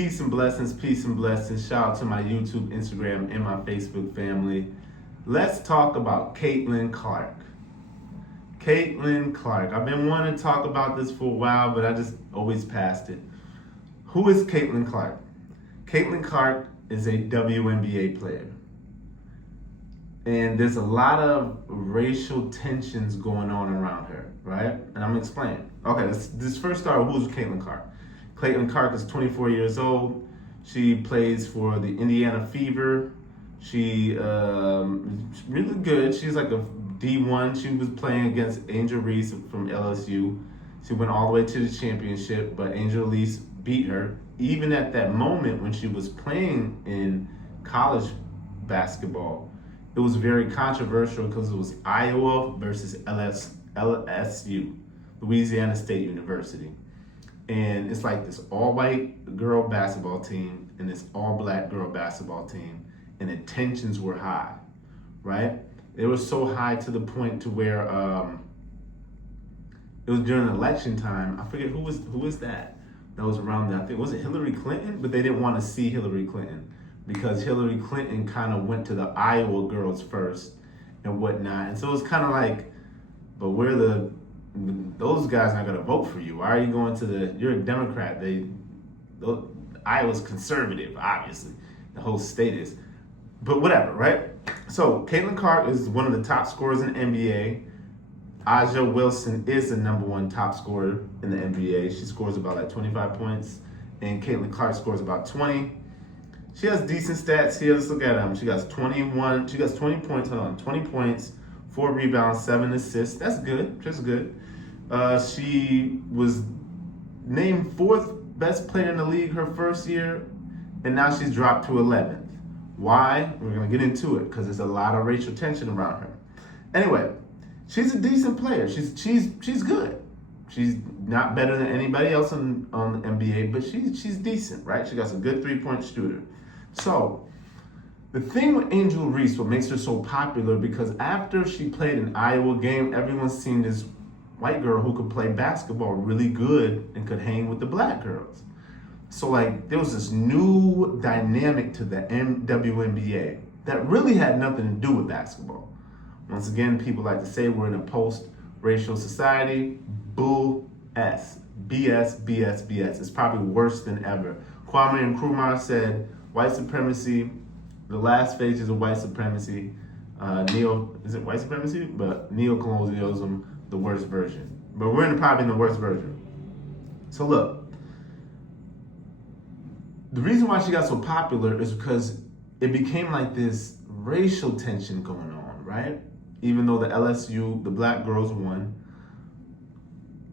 Peace and blessings, peace and blessings. Shout out to my YouTube, Instagram, and my Facebook family. Let's talk about Caitlin Clark. Caitlin Clark. I've been wanting to talk about this for a while, but I just always passed it. Who is Caitlin Clark? Caitlin Clark is a WNBA player. And there's a lot of racial tensions going on around her, right? And I'm gonna explain. Okay, let's first start with who's Caitlin Clark. Caitlin Clark is 24 years old. She plays for the Indiana Fever. She really good. She's like a D1. She was playing against Angel Reese from LSU. She went all the way to the championship, but Angel Reese beat her. Even at that moment when she was playing in college basketball, it was very controversial because it was Iowa versus LSU, Louisiana State University. And it's like this all-white girl basketball team and this all-black girl basketball team, and the tensions were high, right? It was so high to the point to where it was during election time. I forget who was that was around there. I think, was it Hillary Clinton? But they didn't want to see Hillary Clinton because Hillary Clinton kind of went to the Iowa girls first and whatnot. And so it was kind of like, but those guys not gonna vote for you. Why are you going to you're a Democrat. Iowa's conservative, obviously. The whole state is. But whatever, right? So Caitlin Clark is one of the top scorers in the NBA. Aja Wilson is the number one top scorer in the NBA. She scores about like 25 points. And Caitlin Clark scores about 20. She has decent stats here. Let's look at them. She got 20 points, 20 points, 4 rebounds, 7 assists. That's good, just good. She was named 4th best player in the league her first year, and now she's dropped to 11th. Why? We're gonna get into it because there's a lot of racial tension around her. Anyway, she's a decent player. She's good. She's not better than anybody else on the NBA, but she's decent, right? She got a good 3-point shooter. So the thing with Angel Reese, what makes her so popular, because after she played an Iowa game, everyone's seen this white girl who could play basketball really good and could hang with the black girls. So like there was this new dynamic to the WNBA that really had nothing to do with basketball. Once again, people like to say we're in a post-racial society. Bull S. BS, BS, BS. It's probably worse than ever. Kwame Nkrumah said white supremacy, the last stages of white supremacy, is it white supremacy? But neocolonialism, the worst version. But we're probably in the worst version. So look, the reason why she got so popular is because it became like this racial tension going on, right? Even though the LSU, the black girls won,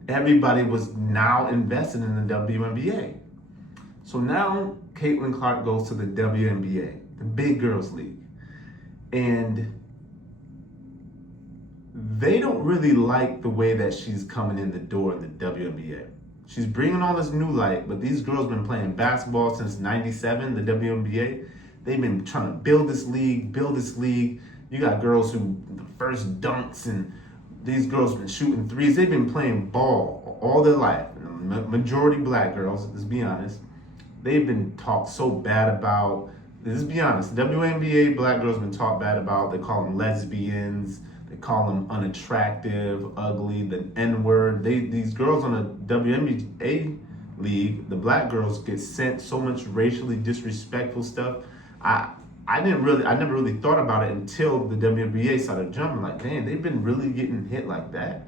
everybody was now invested in the WNBA. So now Caitlin Clark goes to the WNBA, the big girls league. And they don't really like the way that she's coming in the door in the WNBA. She's bringing all this new light, but these girls have been playing basketball since '97, the WNBA. They've been trying to build this league. You got girls who, the first dunks, and these girls have been shooting threes. They've been playing ball all their life. Majority black girls, let's be honest. They've been talked so bad about. Let's be honest, WNBA black girls have been talked bad about. They call them lesbians. They call them unattractive, ugly, the N-word. These girls on the WNBA league, the black girls, get sent so much racially disrespectful stuff. I never really thought about it until the WNBA started jumping. Like, damn, they've been really getting hit like that.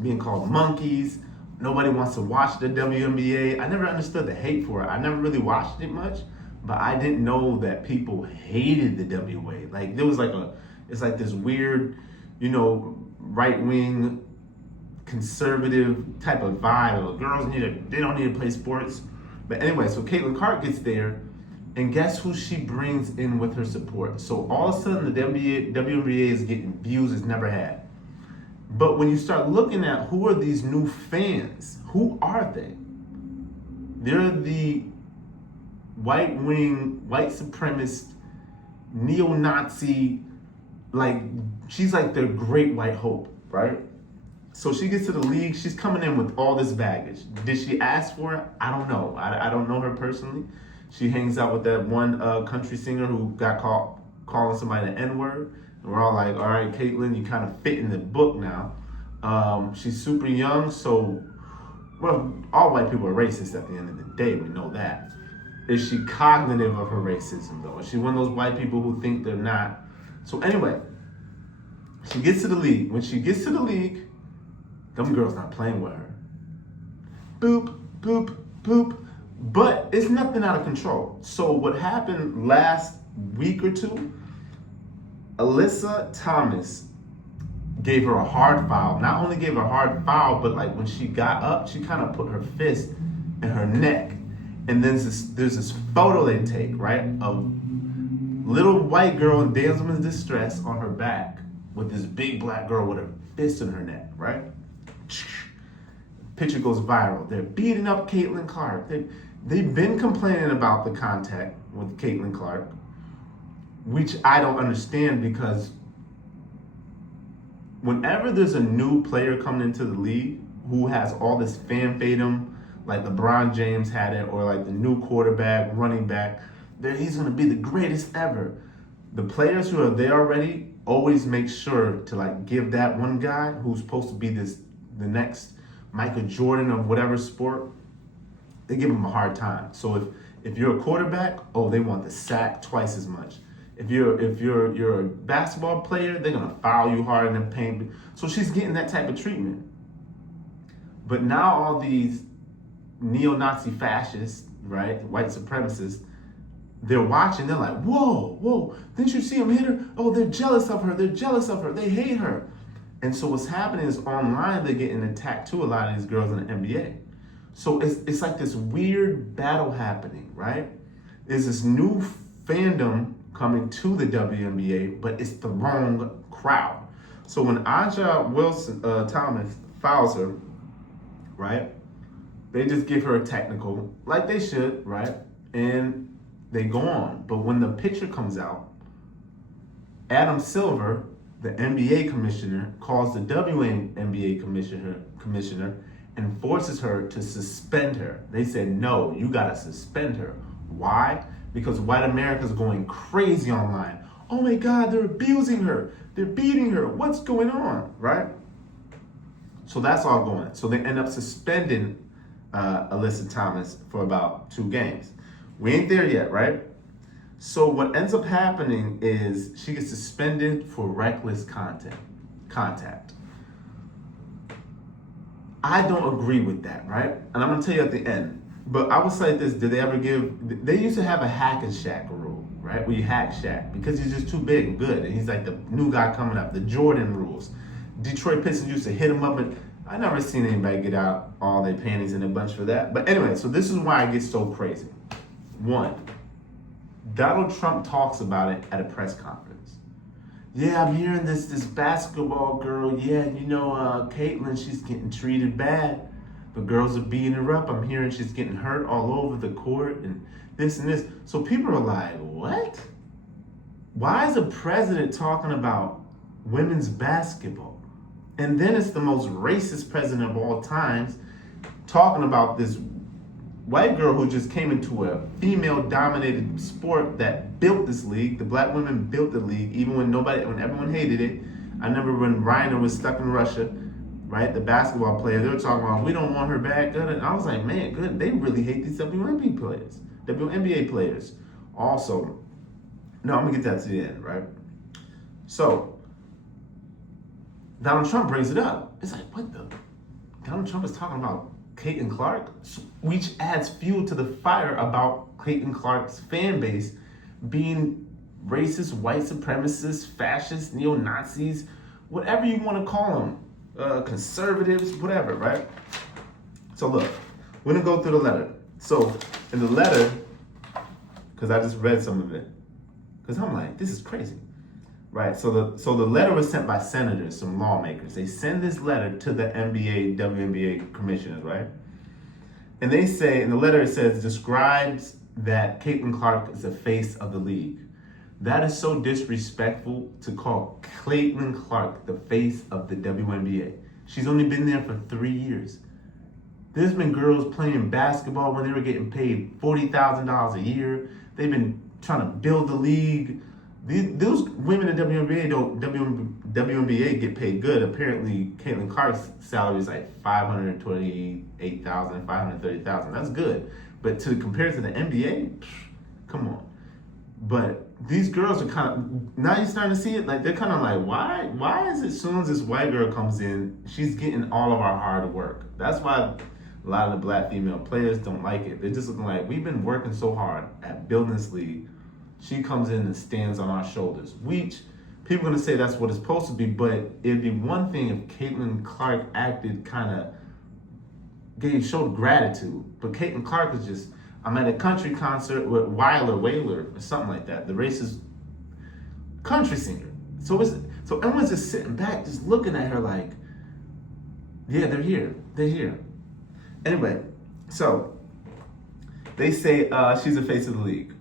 Being called monkeys. Nobody wants to watch the WNBA. I never understood the hate for it. I never really watched it much, but I didn't know that people hated the WNBA. Like, there was it's like this weird, right-wing, conservative type of vibe. Girls they don't need to play sports. But anyway, so Caitlin Clark gets there, and guess who she brings in with her support? So all of a sudden, the WNBA is getting views it's never had. But when you start looking at who are these new fans, who are they? They're the right-wing, white supremacist, neo-Nazi, like, she's like their great white hope, right? So she gets to the league. She's coming in with all this baggage. Did she ask for it? I don't know. I don't know her personally. She hangs out with that one country singer who got caught calling somebody the N-word. And we're all like, all right, Caitlyn, you kind of fit in the book now. She's super young, so, well, all white people are racist at the end of the day. We know that. Is she cognitive of her racism, though? Is she one of those white people who think they're not? So anyway, she gets to the league. When she gets to the league, them girls not playing with her. Boop, boop, boop. But it's nothing out of control. So what happened last week or two, Alyssa Thomas gave her a hard foul. Not only gave her a hard foul, but like when she got up, she kind of put her fist in her neck. And then there's this photo they take, right, of little white girl in damsel in distress on her back with this big black girl with her fist in her neck, right? Picture goes viral. They're beating up Caitlin Clark. They've been complaining about the contact with Caitlin Clark, which I don't understand, because whenever there's a new player coming into the league who has all this fan fandom, like LeBron James had it, or like the new quarterback, running back, he's going to be the greatest ever. The players who are there already always make sure to like give that one guy who's supposed to be the next Michael Jordan of whatever sport, they give him a hard time. So if you're a quarterback, they want the sack twice as much. If you're a basketball player, they're gonna foul you hard in the paint. So she's getting that type of treatment. But now all these neo-Nazi fascists, right, white supremacists, they're watching, they're like, whoa, didn't you see them hit her? Oh, they're jealous of her, they hate her. And so what's happening is online, they're getting attacked too, a lot of these girls in the NBA. So it's like this weird battle happening, right? There's this new fandom coming to the WNBA, but it's the wrong crowd. So when Aja Thomas fouls her, right, they just give her a technical, like they should, right? And they go on. But when the picture comes out, Adam Silver, the NBA commissioner, calls the WNBA commissioner and forces her to suspend her. They said, no, you gotta suspend her. Why? Because white America's going crazy online. Oh my God, they're abusing her. They're beating her. What's going on, right? So that's all going. So they end up suspending Alyssa Thomas for about 2 games. We ain't there yet, right? So what ends up happening is she gets suspended for reckless contact. I don't agree with that, right? And I'm gonna tell you at the end. But I would say this, they used to have a hack and Shaq rule, right? Where you hack Shaq because he's just too big and good. And he's like the new guy coming up, the Jordan rules. Detroit Pistons used to hit him up, and I never seen anybody get out all their panties in a bunch for that. But anyway, so this is why I get so crazy. 1, Donald Trump talks about it at a press conference. Yeah, I'm hearing this basketball girl, Caitlyn, she's getting treated bad. The girls are beating her up. I'm hearing she's getting hurt all over the court and this and this. So people are like, what? Why is the president talking about women's basketball? And then it's the most racist president of all times talking about this white girl who just came into a female-dominated sport that built this league. The black women built the league, even when everyone hated it. I remember when Reiner was stuck in Russia, right? The basketball player, they were talking about, we don't want her back. Good. And I was like, man, good. They really hate these WNBA players, WNBA players. Also, no, I'm gonna get that to the end, right? So, Donald Trump brings it up. It's like, what the? Donald Trump is talking about Caitlin Clark, which adds fuel to the fire about Caitlin Clark's fan base being racist, white supremacists, fascists, neo-Nazis, whatever you want to call them, conservatives, whatever, right? So look, we're gonna go through the letter. So in the letter, because I just read some of it, because I'm like, this is crazy, right? So the letter was sent by senators, some lawmakers. They send this letter to the NBA, WNBA commissioners, right? And they say, in the letter it says, describes that Caitlin Clark is the face of the league. That is so disrespectful to call Caitlin Clark the face of the WNBA. She's only been there for 3 years. There's been girls playing basketball when they were getting paid $40,000 a year. They've been trying to build the league. Those women in WNBA get paid good. Apparently, Caitlin Clark's salary is like $528,000, $530,000. That's good. But compared to the NBA, come on. But these girls are kind of, now you're starting to see it, like they're kind of like, why is it as soon as this white girl comes in, she's getting all of our hard work? That's why a lot of the black female players don't like it. They're just looking like, we've been working so hard at building this league. She comes in and stands on our shoulders. Which, people are going to say that's what it's supposed to be, but it'd be one thing if Caitlin Clark acted showed gratitude. But Caitlin Clark is just, I'm at a country concert with Whaler or something like that. The racist country singer. So everyone's just sitting back, just looking at her like, yeah, they're here. Anyway, so they say she's the face of the league.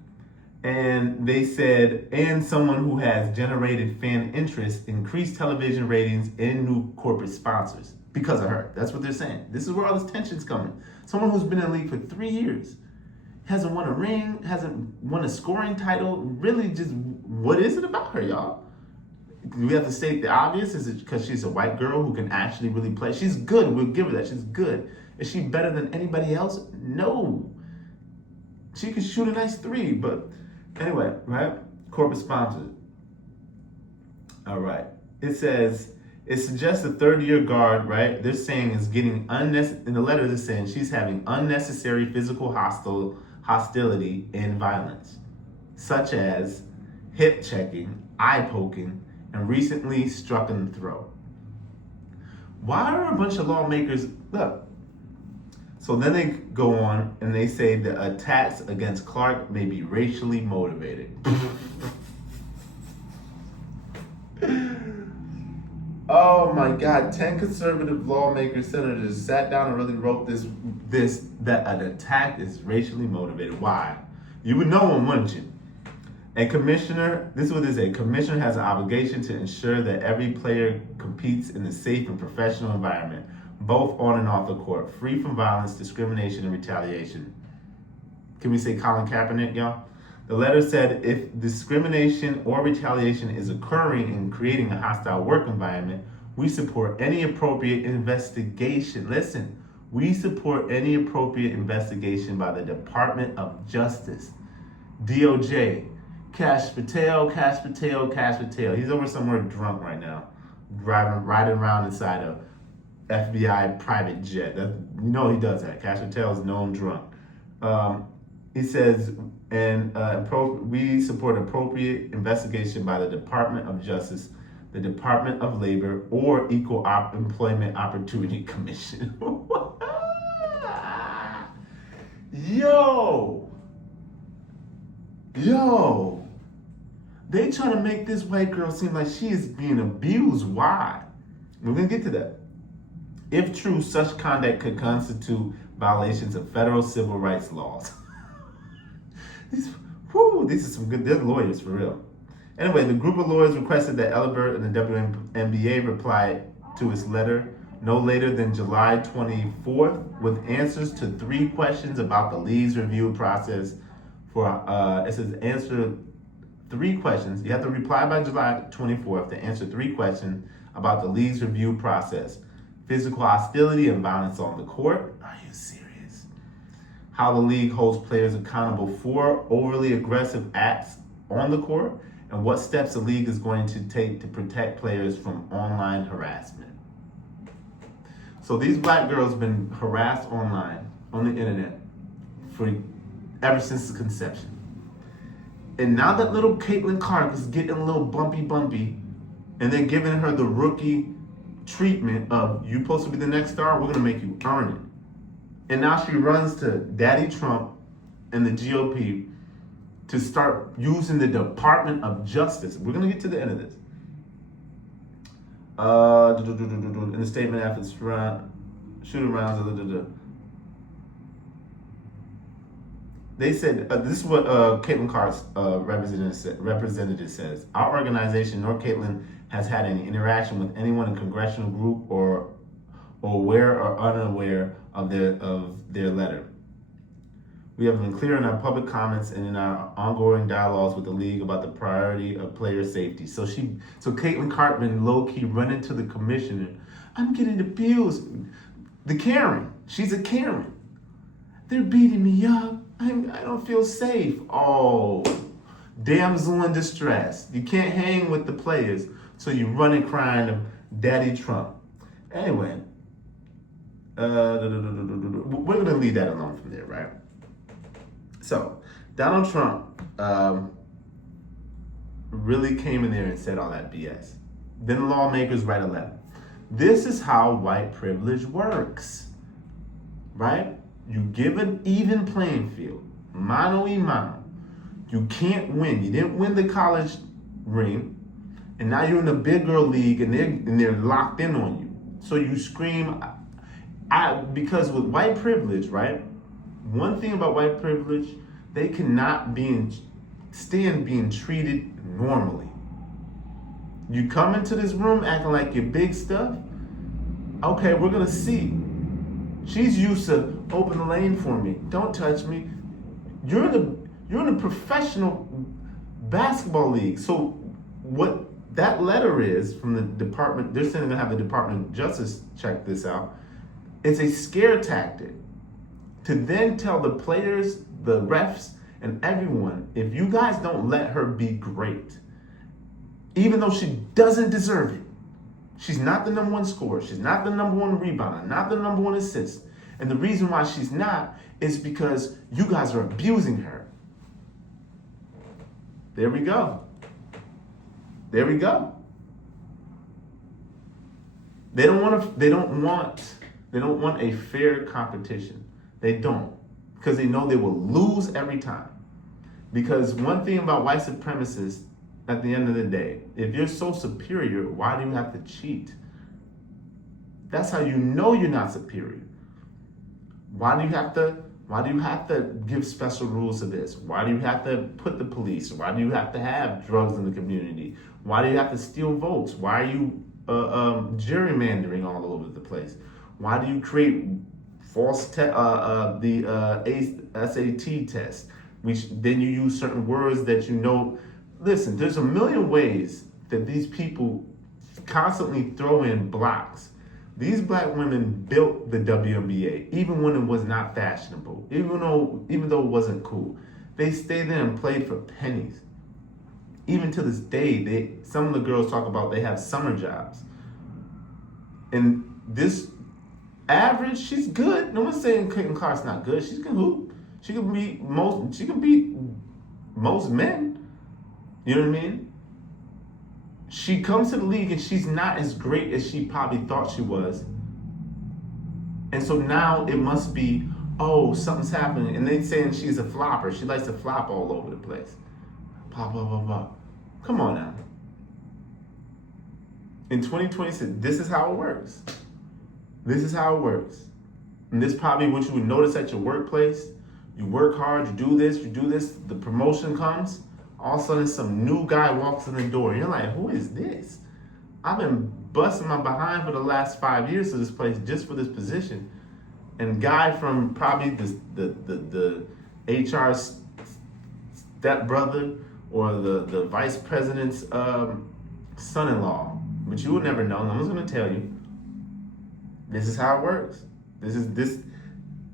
And they said, and someone who has generated fan interest, increased television ratings, and new corporate sponsors because of her. That's what they're saying. This is where all this tension's coming. Someone who's been in the league for 3 years, hasn't won a ring, hasn't won a scoring title. Really, just what is it about her, y'all? Do we have to state the obvious? Is it because she's a white girl who can actually really play? She's good. We'll give her that. She's good. Is she better than anybody else? No. She can shoot a nice three, but anyway, right? Corporate sponsors. All right. It says, it suggests a third-year guard, right? They're saying is getting unnecessary, in the letter they're saying she's having unnecessary physical hostility and violence, such as hip checking, eye poking, and recently struck in the throat. Why are a bunch of lawmakers, look, so then they go on and they say the attacks against Clark may be racially motivated. Oh my God, 10 conservative lawmakers, senators sat down and really wrote that an attack is racially motivated. Why? You would know one, wouldn't you? A commissioner, this is what it is, a commissioner has an obligation to ensure that every player competes in a safe and professional environment, both on and off the court, free from violence, discrimination, and retaliation. Can we say Colin Kaepernick, y'all? The letter said if discrimination or retaliation is occurring and creating a hostile work environment, we support any appropriate investigation. Listen, we support any appropriate investigation by the Department of Justice, DOJ, Kash Patel. He's over somewhere drunk right now, riding around inside a FBI private jet. You know he does that. Kash Patel is known drunk. He says, we support appropriate investigation by the Department of Justice, the Department of Labor, or Equal Employment Opportunity Commission. Yo! They trying to make this white girl seem like she is being abused. Why? We're going to get to that. If true, such conduct could constitute violations of federal civil rights laws. These are some good, they're lawyers for real. Anyway, the group of lawyers requested that Elibert and the WNBA reply to its letter no later than July 24th with answers to 3 questions about the league's review process it says answer 3 questions. You have to reply by July 24th to answer 3 questions about the league's review process. Physical hostility and violence on the court. Are you serious? How the league holds players accountable for overly aggressive acts on the court, and what steps the league is going to take to protect players from online harassment. So these black girls have been harassed online, on the internet, ever since the conception. And now that little Caitlin Clark is getting a little bumpy, and they're giving her the rookie treatment of, you supposed to be the next star, we're gonna make you earn it. And now she runs to Daddy Trump and the GOP to start using the Department of Justice. We're gonna get to the end of this. In the statement after shooting rounds, they said, this is what Caitlin Clark's representative says. Our organization, nor Caitlin, has had any interaction with anyone in congressional group or or aware or unaware of their letter. We have been clear in our public comments and in our ongoing dialogues with the league about the priority of player safety. So Caitlin Cartman low-key running to the commissioner. I'm getting abused. The Karen. She's a Karen. They're beating me up. I don't feel safe. Oh, damsel in distress. You can't hang with the players, so you running crying to Daddy Trump. Anyway, we're going to leave that alone from there, right? So, Donald Trump really came in there and said all that BS. Then the lawmakers write a letter. This is how white privilege works, right? You give an even playing field, mano y mano. You can't win. You didn't win the college ring, and now you're in the big girl league, and they're locked in on you. So you scream, because with white privilege, right? One thing about white privilege, they cannot stand being treated normally. You come into this room acting like you're big stuff. Okay, we're gonna see. She's used to open the lane for me. Don't touch me. You're in a professional basketball league. So what that letter is from the department, they're saying they're gonna have the Department of Justice check this out. It's a scare tactic to then tell the players, the refs, and everyone, if you guys don't let her be great, even though she doesn't deserve it, she's not the number one scorer, she's not the number one rebounder, not the number one assist, and the reason why she's not is because you guys are abusing her. There we go. There we go. They don't want a fair competition. They don't, because they know they will lose every time. Because one thing about white supremacists, at the end of the day, if you're so superior, why do you have to cheat? That's how you know you're not superior. Why do you have to give special rules to this? Why do you have to put the police? Why do you have to have drugs in the community? Why do you have to steal votes? Why are you gerrymandering all over the place? Why do you create false SAT test, which then you use certain words that you know? Listen, there's a million ways that these people constantly throw in blocks. These black women built the WNBA, even when it was not fashionable, even though it wasn't cool. They stayed there and played for pennies. Even to this day, some of the girls talk about they have summer jobs. And this average, she's good. No one's saying Caitlin Clark's not good. She can hoop. She can beat most men. You know what I mean? She comes to the league and she's not as great as she probably thought she was. And so now it must be, oh, something's happening. And they're saying she's a flopper. She likes to flop all over the place. Blah, blah, blah, blah. Come on now. In 2026, this is how it works. This is how it works. And this is probably what you would notice at your workplace. You work hard, you do this, the promotion comes. All of a sudden, some new guy walks in the door. You're like, who is this? I've been busting my behind for the last 5 years to this place just for this position. And guy from probably the HR stepbrother or the vice president's son-in-law. But you will never know. No one's going to tell you. This is how it works.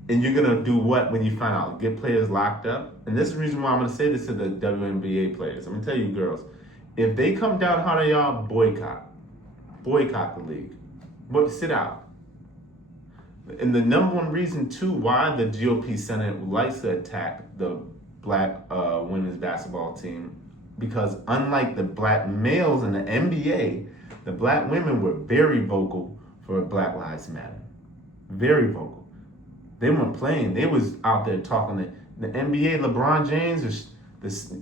And you're going to do what when you find out? Get players locked up? And this is the reason why I'm going to say this to the WNBA players. I'm going to tell you girls, if they come down hard on y'all, boycott. Boycott the league. Sit out. And the number one reason, too, why the GOP Senate likes to attack the black women's basketball team, because unlike the black males in the NBA, the black women were very vocal for Black Lives Matter. Very vocal. They weren't playing. They was out there talking to the NBA, LeBron James,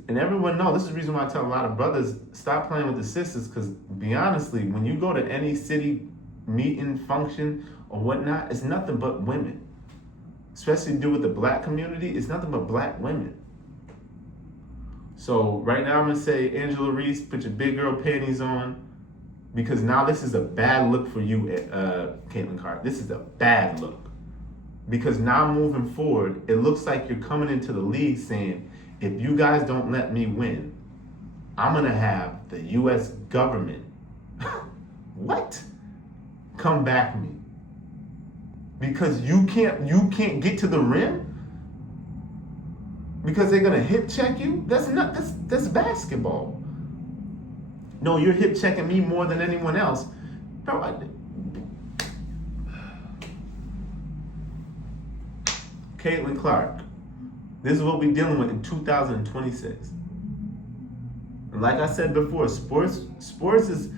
and everyone knows. This is the reason why I tell a lot of brothers, stop playing with the sisters, because be honestly, when you go to any city meeting, function, or whatnot, it's nothing but women. Especially to do with the black community, it's nothing but black women. So right now I'm going to say, Angela Reese, put your big girl panties on. Because now this is a bad look for you, Caitlin Clark. This is a bad look. Because now moving forward, it looks like you're coming into the league saying, if you guys don't let me win, I'm gonna have the U.S. government, what? Come back me. Because you can't get to the rim? Because they're gonna hip check you? That's basketball. No, you're hip checking me more than anyone else. Bro, Caitlin Clark, this is what we're dealing with in 2026. And like I said before, sports is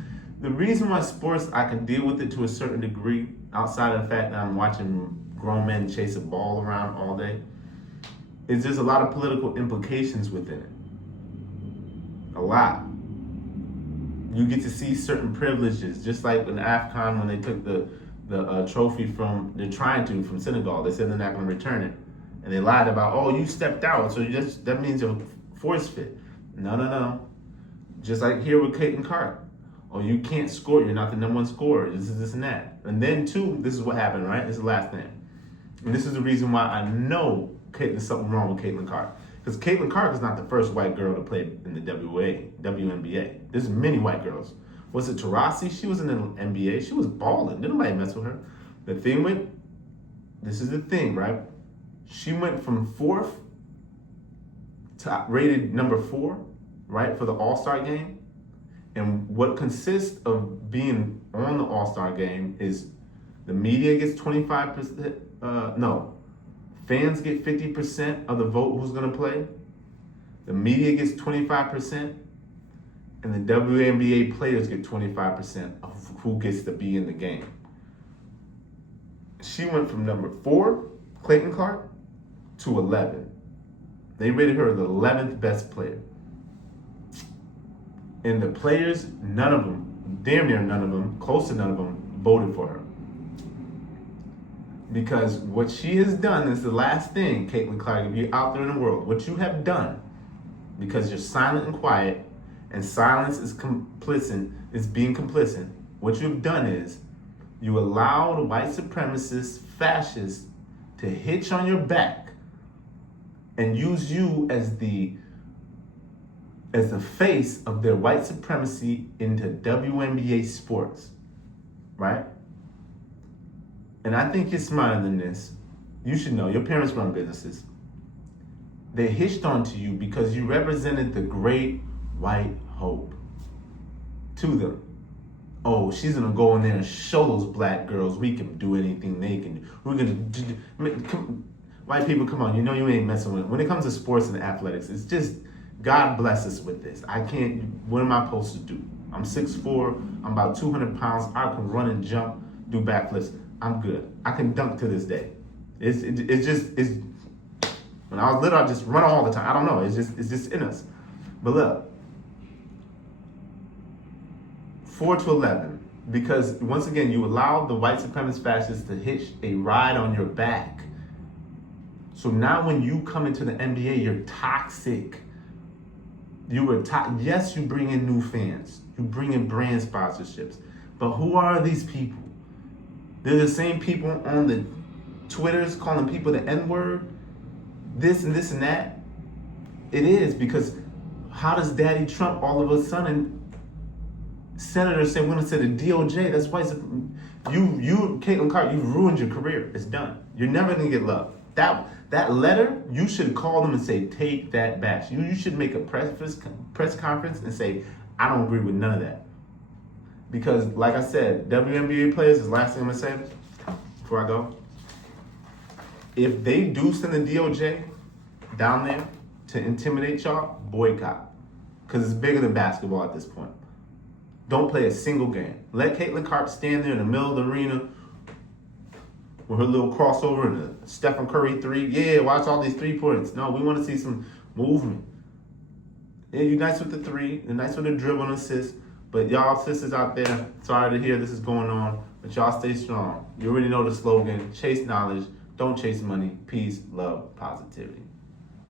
the reason why sports I can deal with it to a certain degree, outside of the fact that I'm watching grown men chase a ball around all day, is there's a lot of political implications within it. A lot. You get to see certain privileges, just like in AFCON when they took the trophy they're trying to, from Senegal. They said they're not going to return it. And they lied about, oh, you stepped out, so that means you're force fit. No. Just like here with Caitlin Clark. Oh, you can't score, you're not the number one scorer, this and that. And then too, this is what happened, right? This is the last thing. And this is the reason why I know there's something wrong with Caitlin Clark. Because Caitlin Clark is not the first white girl to play in the WNBA. There's many white girls. Was it Taurasi? She was in the NBA. She was balling. Didn't nobody mess with her. This is the thing, right? She went from 4th to rated number 4, right, for the All-Star game. And what consists of being on the All-Star game is the media gets 25%, fans get 50% of the vote who's gonna play. The media gets 25%, and the WNBA players get 25% of who gets to be in the game. She went from number 4, Caitlin Clark, to 11. They rated her the 11th best player. And the players, none of them, damn near none of them, close to none of them, voted for her. Because what she has done is the last thing, Caitlin Clark, if you're out there in the world, what you have done, because you're silent and quiet, and silence is being complicit, what you've done is you allow the white supremacists, fascists, to hitch on your back and use you as the face of their white supremacy into WNBA sports, right? And I think you're smarter than this. You should know, your parents run businesses. They hitched onto you because you represented the great white hope to them. Oh, she's gonna go in there and show those black girls we can do anything they can do. We're gonna do, white people, come on, you know you ain't messing with it. When it comes to sports and athletics, it's just, God bless us with this. What am I supposed to do? I'm 6'4", I'm about 200 pounds, I can run and jump, do backflips. I'm good. I can dunk to this day. It's when I was little, I just run all the time. I don't know. It's just in us. But look, 4 to 11, because once again, you allowed the white supremacist fascists to hitch a ride on your back. So now when you come into the NBA, you're toxic. Yes, you bring in new fans. You bring in brand sponsorships. But who are these people? They're the same people on the Twitters calling people the N-word, this and this and that. It is, because how does Daddy Trump all of a sudden, senators say, we're gonna say the DOJ, that's why you, Caitlin Clark, you've ruined your career. It's done. You're never gonna get love. That letter, you should call them and say, take that back. You should make a press conference and say, I don't agree with none of that. Because, like I said, WNBA players, is the last thing I'm gonna say before I go. If they do send the DOJ down there to intimidate y'all, boycott. Because it's bigger than basketball at this point. Don't play a single game. Let Caitlin Clark stand there in the middle of the arena with her little crossover and a Stephen Curry 3. Yeah, watch all these 3 points. No, we want to see some movement. Yeah, you're nice with the 3, you're nice with the dribble and assist. But y'all sisters out there, sorry to hear this is going on, but y'all stay strong. You already know the slogan, chase knowledge, don't chase money, peace, love, positivity.